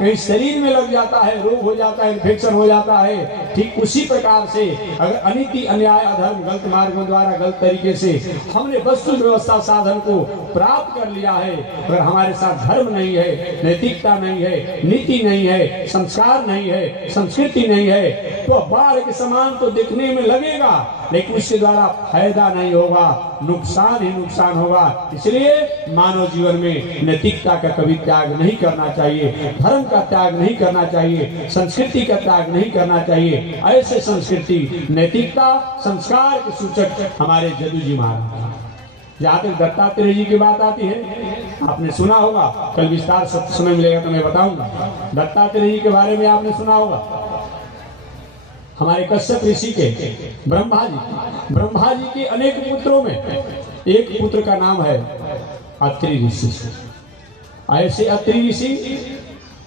कहीं शरीर में लग जाता है, रोग हो जाता है, इन्फेक्शन हो जाता है। ठीक उसी प्रकार से अगर अनीति, अन्याय, अधर्म, गलत मार्गों द्वारा गलत तरीके से हमने वस्तु व्यवस्था साधन को प्राप्त कर लिया है, अगर हमारे साथ धर्म नहीं है, नैतिकता नहीं है, नीति नहीं है, संस्कार नहीं है, संस्कृति नहीं है, तो बाढ़ के समान तो दिखने में लगेगा, लेकिन उसके द्वारा फायदा नहीं होगा, नुकसान ही नुकसान होगा। इसलिए मानव जीवन में नैतिकता का कभी त्याग नहीं करना चाहिए, धर्म का त्याग नहीं करना चाहिए, संस्कृति का त्याग नहीं करना चाहिए। ऐसे संस्कृति, नैतिकता, संस्कार के सूचक हमारे जदू जी महाराज। जहाँ तक दत्तात्रेय जी की बात आती है, आपने सुना होगा, कल विस्तार समय मिलेगा तो मैं बताऊंगा। दत्तात्रेय जी के बारे में आपने सुना होगा, हमारे कश्यप ऋषि के ब्रह्मा जी के अनेक पुत्रों में एक पुत्र का नाम है अत्रि ऋषि। ऐसे अत्रि ऋषि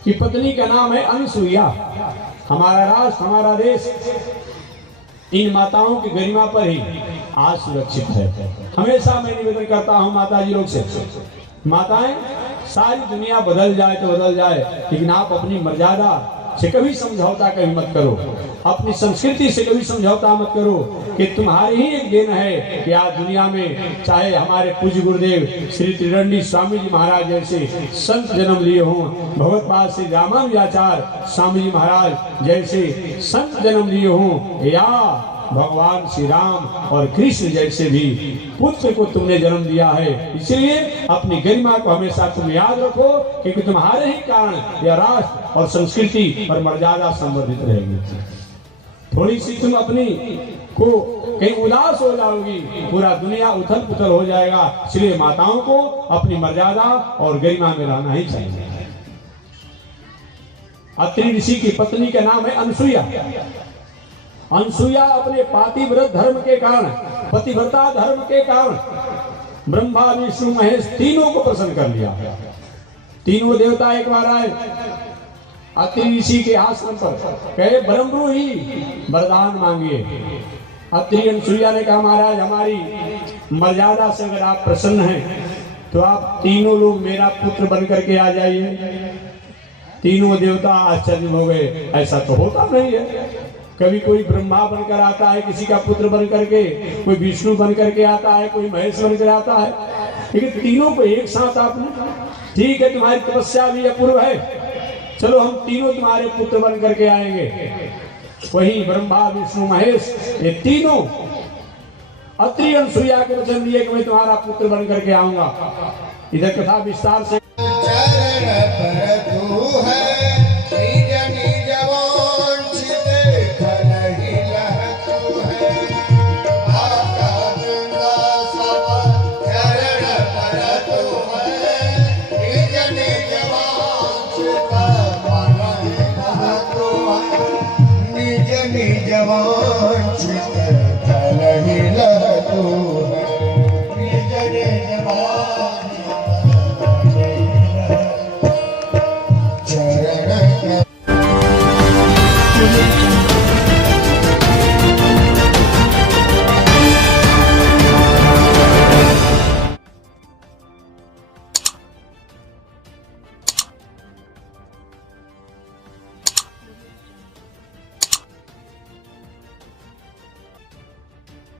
की पत्नी का नाम है अनसुईया। हमारा राष्ट्र, हमारा देश इन माताओं की गरिमा पर ही आज सुरक्षित है। हमेशा मैं निवेदन करता हूँ माता जी लोग से, माताएं, सारी दुनिया बदल जाए तो बदल जाए, लेकिन आप अपनी मर्यादा से कभी समझौता कभी मत करो, अपनी संस्कृति से कभी समझौता मत करो कि तुम्हारी ही एक देन है कि आज दुनिया में चाहे हमारे पूज्य गुरुदेव श्री त्रिदंडी स्वामी जी महाराज जैसे संत जन्म लिए हों, भगवतपाद श्री रामानुजाचार्य स्वामी जी महाराज जैसे संत जन्म लिए हों, या भगवान श्री राम और कृष्ण जैसे भी पुत्र को तुमने जन्म दिया है। इसलिए अपनी गरिमा को हमेशा तुम याद रखो, क्योंकि तुम्हारे ही कारण यह राष्ट्र और संस्कृति और मर्यादा संवर्धित रहेगी। थोड़ी सी तुम अपनी को कहीं उदास हो जाओगी, पूरा दुनिया उथल पुथल हो जाएगा। इसलिए माताओं को अपनी मर्यादा और गरिमा में रहना ही चाहिए। अत्रि ऋषि की पत्नी का नाम है अनसुईया। अनसुईया अपने पातिव्रत धर्म के कारण, पतिव्रता धर्म के कारण ब्रह्मा, विष्णु, महेश तीनों को प्रसन्न कर लिया। तीनों देवता एक बार आए अत्रि ऋषि के आश्रम पर, कहे ब्रह्मरु ही वरदान मांगिए। अत्रि अनसुईया ने कहा, महाराज हमारी मर्यादा से अगर आप प्रसन्न हैं तो आप तीनों लोग मेरा पुत्र बन करके आ जाइए। तीनों देवता आश्चर्य हो गए, ऐसा तो होता नहीं है। कभी कोई ब्रह्मा बनकर आता है किसी का पुत्र बन करके, कोई विष्णु बन करके आता है, कोई महेश बनकर आता है, लेकिन तीनों को एक साथ आपने, ठीक है तुम्हारी तपस्या भी अपूर्व है, चलो हम तीनों तुम्हारे पुत्र बन करके आएंगे। वही ब्रह्मा, विष्णु, महेश ये तीनों अत्रि अनसुईया के वचन दिए कि मैं तुम्हारा पुत्र बन करके आऊंगा। इधर कथा विस्तार से